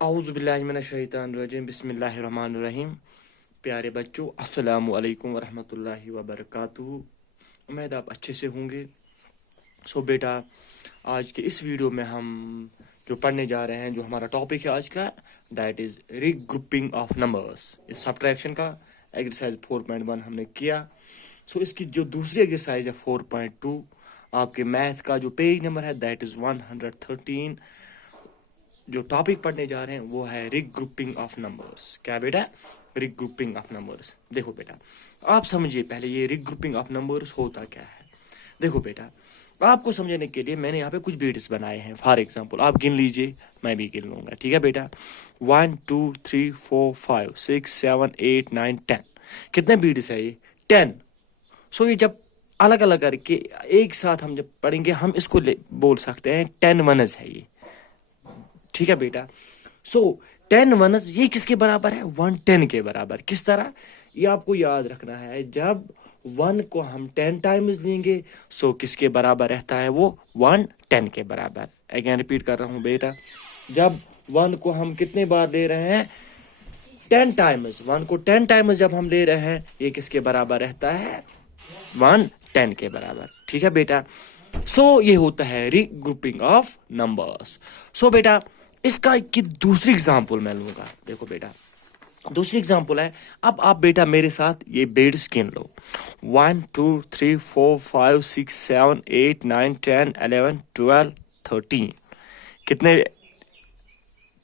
औज़ु बिल्लाहि मिनश शैतानिर रजीम बिस्मिल्लाहिर रहमानिर रहीम। प्यारे बच्चों, अस्सलामु अलैकुम वरहमतुल्लाहि वबरकातुहू। उम्मीद आप अच्छे से होंगे। बेटा, आज के इस वीडियो में हम जो पढ़ने जा रहे हैं, जो हमारा टॉपिक है आज का, that is regrouping of numbers. इस सब्ट्रैक्शन का एक्सरसाइज 4.1 हमने किया। इसकी जो दूसरी एक्सरसाइज है 4.2, आपके मैथ का जो पेज नंबर है दैट इज़ 113। जो टॉपिक पढ़ने जा रहे हैं वो है रीग्रुपिंग ऑफ नंबर्स। क्या बेटा? Regrouping of numbers. देखो बेटा, आप समझिए पहले ये रीग्रुपिंग ऑफ नंबर्स होता क्या है। देखो बेटा, आपको समझने के लिए मैंने यहाँ पे कुछ बीट्स बनाए हैं। फॉर एग्जांपल आप गिन लीजिए, मैं भी गिन लूंगा। ठीक है बेटा? 1 2 3 4 5 6 7 8 9 10। कितने बीट्स है ये? 10। ये जब अलग अलग करके एक साथ हम जब पढ़ेंगे, हम इसको बोल सकते हैं 10 वनस है ये। ठीक है बेटा? 10 वनस ये किसके बराबर है? 110 के बराबर। किस तरह? ये आपको याद रखना है। जब 1 को हम 10 टाइम्स लेंगे, किसके बराबर रहता है वो? 110 के बराबर। अगेन रिपीट कर रहा हूं बेटा, जब 1 को हम कितने बार ले रहे हैं? 10 टाइम्स। 1 को 10 टाइम्स जब हम ले रहे हैं, ये किसके बराबर रहता है? 110 के बराबर। ठीक है बेटा? ये होता है रीग्रुपिंग ऑफ नंबर्स। बेटा, इसका की दूसरी एग्जांपल मैं लूंगा। देखो बेटा, दूसरी एग्जांपल है। अब आप बेटा मेरे साथ ये बेड्स गिन लो। 1 2 3 4 5 6 7 8 9 10 11 12 13। कितने?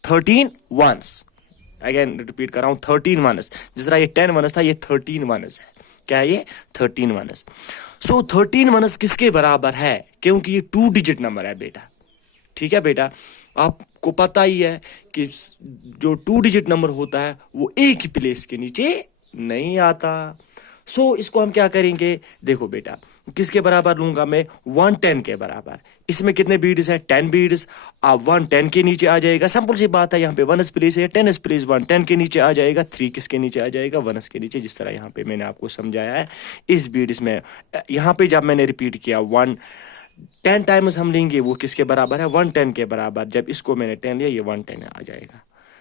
13 वंस। अगेन रिपीट कर रहा हूं, 13 वनस। जिस तरह ये 10 वनस था, ये 13 वनस है। क्या है ये? 13 वनस। 13 वनस किसके बराबर है? क्योंकि ये 2 डिजिट नंबर है बेटा। ठीक है बेटा? आपको पता ही है कि जो 2 डिजिट नंबर होता है वो एक ही प्लेस के नीचे नहीं आता। इसको हम क्या करेंगे? देखो बेटा, किसके बराबर लूंगा मैं? 110 के बराबर। इसमें कितने बीड्स है? 10 बीड्स। आप 110 के नीचे आ जाएगा। सिंपल सी बात है, यहाँ पे 1s प्लेस है, 10s प्लेस 110 के नीचे आ जाएगा। 3 किसके नीचे आ जाएगा? 1s के नीचे। जिस तरह यहाँ पे मैंने आपको समझाया है इस बीड्स में। यहाँ पे जब मैंने रिपीट किया 10 टाइम्स हम लेंगे, वो किसके बराबर है? 110 के बराबर। जब इसको मैंने 10 लिया, ये 110 आ जाएगा।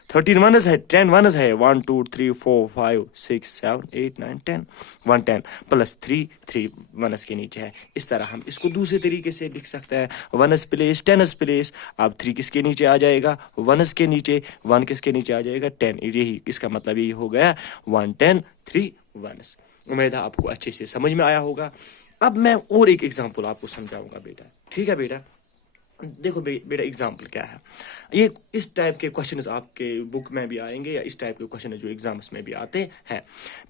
13 वनस है, 10 वनस है। 1 2 3 4 5 6 7 8 9 10। 110 प्लस 3 वनस के नीचे है। इस तरह हम इसको दूसरे तरीके से लिख सकते हैं। 1s place 10s place. अब 3 किसके नीचे आ जाएगा? 1s के नीचे। 1 किसके नीचे आ जाएगा? 10। यही इसका मतलब यही हो गया 110 3 वनस। उम्मीद है आपको अच्छे से समझ में आया होगा। अब मैं और एक एग्जांपल आपको समझाऊंगा बेटा। ठीक है बेटा? देखो बेटा, एग्जाम्पल क्या है। ये इस टाइप के क्वेश्चंस आपके बुक में भी आएंगे, या इस टाइप के क्वेश्चन जो एग्जाम्स में भी आते हैं।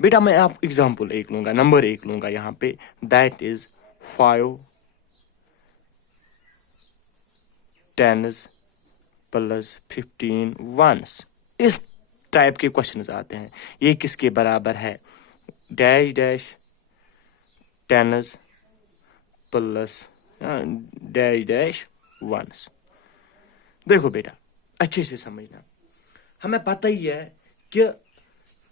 बेटा, मैं आप एग्जाम्पल एक लूंगा, नंबर एक लूंगा यहाँ पे, that is 5 10s plus 15 ones. इस टाइप के क्वेश्चंस आते हैं। ये किसके बराबर है? Dash dash 10s plus dash dash ones. देखो बेटा, अच्छे से समझना। हमें पता ही है कि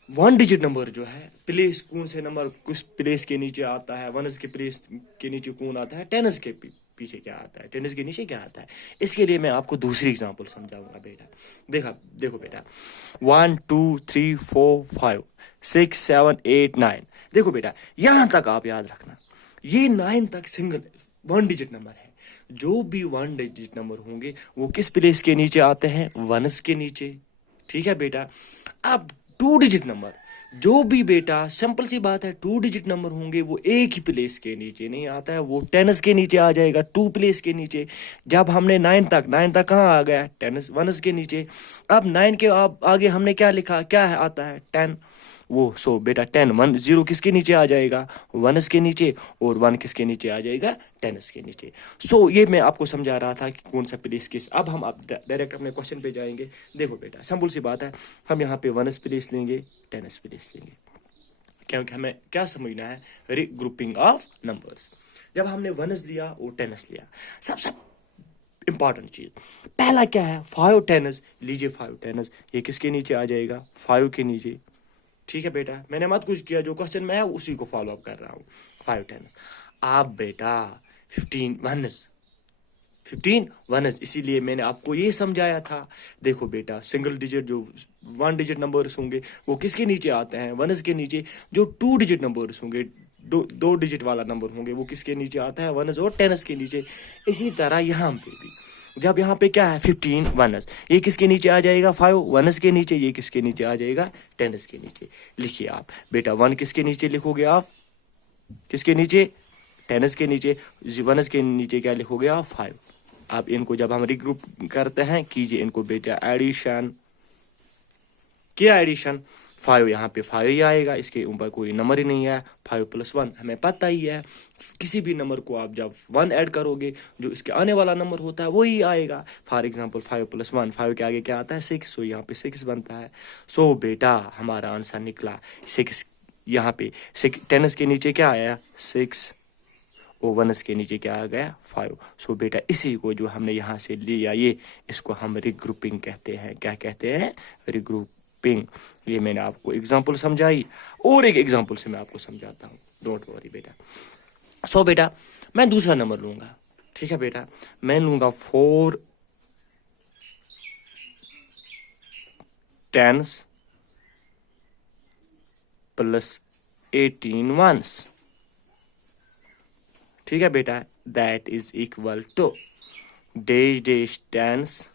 1 डिजिट नंबर जो है, प्लेस कौन से नंबर किस प्लेस के नीचे आता है? 1s के प्लेस के नीचे कौन आता है? 10s के पीछे क्या आता है? 10s के नीचे क्या आता है? इसके लिए मैं आपको दूसरी एग्जांपल समझाऊंगा बेटा। देखो बेटा, 1 2 3 4 5 6 7 8 9। देखो बेटा, यहां तक आप याद रखना, ये 9 तक सिंगल 1 डिजिट नंबर है। जो भी 1 डिजिट नंबर होंगे वो किस प्लेस के नीचे आते हैं? 1s के नीचे। ठीक है बेटा? अब 2 डिजिट नंबर, जो भी बेटा सिंपल सी बात है, 2 डिजिट नंबर होंगे वो एक ही प्लेस के नीचे नहीं आता है, वो 10s के नीचे आ जाएगा, 2 प्लेस के नीचे। जब हमने 9 तक कहाँ आ गया? 10s 1s के नीचे। अब 9 के आगे हमने क्या लिखा? क्या है आता है? 10। वो बेटा 10 1 0 किसके नीचे आ जाएगा? 1s के नीचे। और 1 किसके नीचे आ जाएगा? 10s के नीचे। ये मैं आपको समझा रहा था कि कौन सा प्लेस किस। अब हम डायरेक्ट अपने क्वेश्चन पे जाएंगे। देखो बेटा, सिंपल सी बात है, हम यहाँ पे 1s प्लेस लेंगे, 10s प्लेस लेंगे, क्योंकि हमें क्या समझना है? Regrouping of numbers. जब हमने 1s लिया और 10s लिया, सबसे इंपॉर्टेंट चीज पहला क्या है? 5 10s लीजिए। 5 10s ये किसके नीचे आ जाएगा? 5 के नीचे। ठीक है बेटा? मैंने मत कुछ किया, जो क्वेश्चन में है उसी को फॉलो अप कर रहा हूं। 5 10। आप बेटा 15 1s 15 वनस, इसीलिए मैंने आपको ये समझाया था। देखो बेटा, सिंगल डिजिट जो 1 डिजिट नंबर्स होंगे वो किसके नीचे आते हैं, वनस के नीचे। जो 2 डिजिट नंबर्स होंगे, दो डिजिट वाला नंबर होंगे, वो किसके नीचे आता है, वनस और टेनस के नीचे। इसी तरह यहाँ पे भी जब यहाँ पे क्या है 15 वनस, ये किसके नीचे आ जाएगा 5 वनस के नीचे, ये किसके नीचे आ जाएगा टेनस के नीचे। लिखिए आप बेटा, 1 किसके नीचे लिखोगे आप, किसके नीचे, टेनस के नीचे। वनस के नीचे क्या लिखोगे आप 5। अब इनको जब हम रिग्रुप करते हैं, कीजिए इनको बेटा एडिशन, क्या एडिशन, 5 यहाँ पे 5 ही आएगा, इसके ऊपर कोई नंबर ही नहीं है। 5 + 1 हमें पता ही है, किसी भी नंबर को आप जब 1 ऐड करोगे, जो इसके आने वाला नंबर होता है वही आएगा। फॉर एग्जांपल 5 + 1, 5 के आगे क्या आता है 6, सो यहाँ पे 6 बनता है। सो बेटा हमारा आंसर निकला 6। यहाँ पे टेनस के नीचे क्या आया 6, और वनस के नीचे क्या आ गया 5। सो बेटा इसी को जो हमने यहाँ से लिया, ये इसको हम रिग्रुपिंग कहते हैं। क्या कहते हैं, रिग्रुपिंग। ये मैंने आपको एग्जांपल समझाई, और एक एग्जांपल से मैं आपको समझाता हूँ, डोंट वरी बेटा। सो बेटा मैं दूसरा नंबर लूंगा, ठीक है बेटा, मैं लूंगा 4 10s + 18 ones, ठीक है बेटा, that is equal to dash dash 10s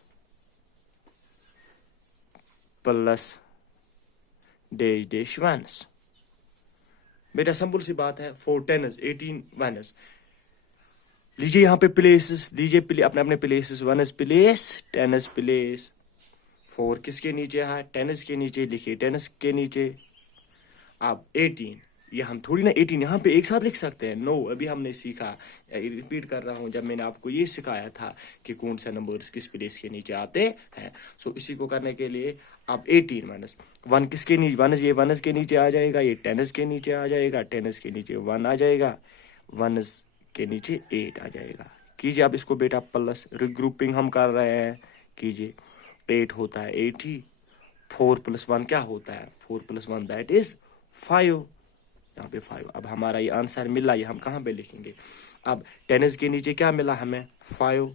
+ dash dash ones। बेटा सिंपल सी बात है, 4 10s 18 ones। लीजिए यहाँ पे प्लेसेस दीजिए, अपने अपने places, 1s place, 10s place. 4 किसके नीचे है, 10s के नीचे, लिखिए 10s के नीचे। अब 18, ये हम थोड़ी ना 18 यहाँ पे एक साथ लिख सकते हैं, नो। अभी हमने सीखा, रिपीट कर रहा हूँ, जब मैंने आपको ये सिखाया था कि कौन सा नंबर्स किस प्लेस के नीचे आते हैं। सो इसी को करने के लिए अब 18 - 1 किसके नीचे, 1 ये 1s के नीचे आ जाएगा, ये 10s के नीचे आ जाएगा, 10s के नीचे 1 आ जाएगा, 1s के नीचे 8 आ जाएगा। कीजिए आप इसको बेटा प्लस, रिग्रुपिंग हम कर रहे हैं, कीजिए। 8 होता है 80, 4 + 1 क्या होता है, 4 + 1 दैट इज 5, यहाँ पे 5। अब हमारा ये आंसर मिला, ये हम कहाँ पे लिखेंगे। अब 10s के नीचे क्या मिला हमें 5,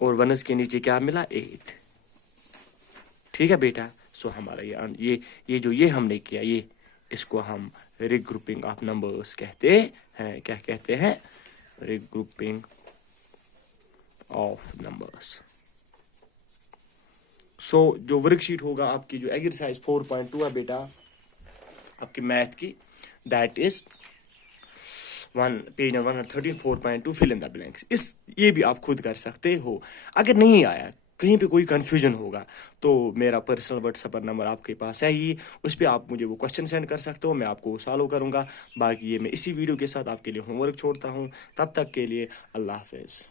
और 1s के नीचे क्या मिला 8, ठीक है बेटा। सो हमारा ये जो ये हमने किया, ये इसको हम रिग्रुपिंग ऑफ नंबर्स कहते हैं। क्या कहते हैं, रिग्रुपिंग ऑफ नंबर्स। सो जो वर्कशीट होगा आपकी, जो एक्सरसाइज 4.2 है बेटा आपकी मैथ की, that is page number 113 4.2 fill in the blanks. ये भी आप खुद कर सकते हो। अगर नहीं आया, कहीं पे कोई कंफ्यूजन होगा, तो मेरा पर्सनल व्हाट्सएप नंबर आपके पास है ही, उस पर आप मुझे वो क्वेश्चन सेंड कर सकते हो, मैं आपको सॉल्व करूंगा। बाकी ये मैं इसी वीडियो के साथ आपके लिए होमवर्क छोड़ता हूँ। तब तक के लिए अल्लाह हाफिज़।